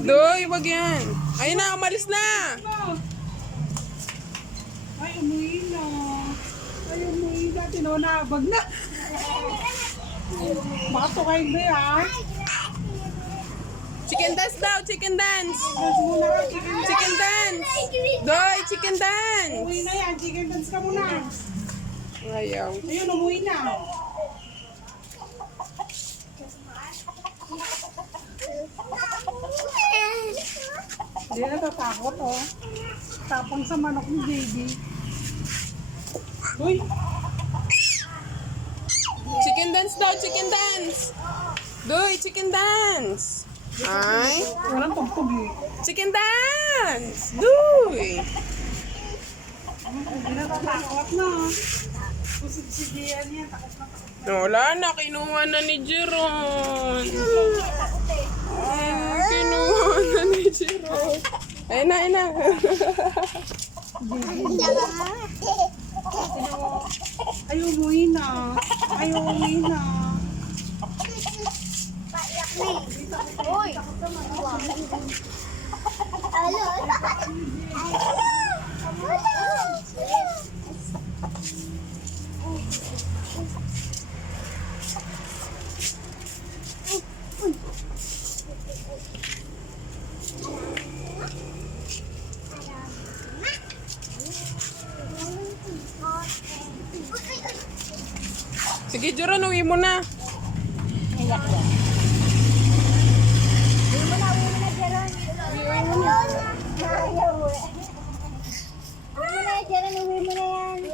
Doy, wag yan. Ayun na, umalis na. Ay, umuwi na. Ay, umuwi na. Tinunabag na. Baka tukayin ba yan? Chicken dance daw, chicken dance. Dance muna ka, chicken dance. Chicken dance. Doy, chicken dance. Umuwi na yan. Chicken dance ka muna. Ayaw. Ayun, umuwi na. Hindi natatakot, oh. Tapang sa manok ni JB. Uy! Chicken dance daw, chicken dance. Doy, chicken dance. Ay, Walang tugtog eh. chicken dance. Doy. Hindi natatakot na. Pusod si Dian yan. Takot na takot. Wala na, kinuha na ni Jeron. Kinuha na ni Jeron. Ayun na, ayun na. Ay, umuwi na. Ay, umuwi na. Uy! Alo! Sige, Jeron, uwi mo na.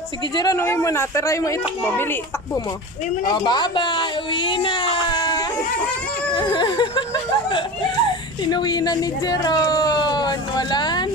Sige, Jeron, uwi mo na. Try mo itakbo. Bili, takbo mo. Oh, bye-bye. Uwi na. Inuwi na ni Jeron. Wala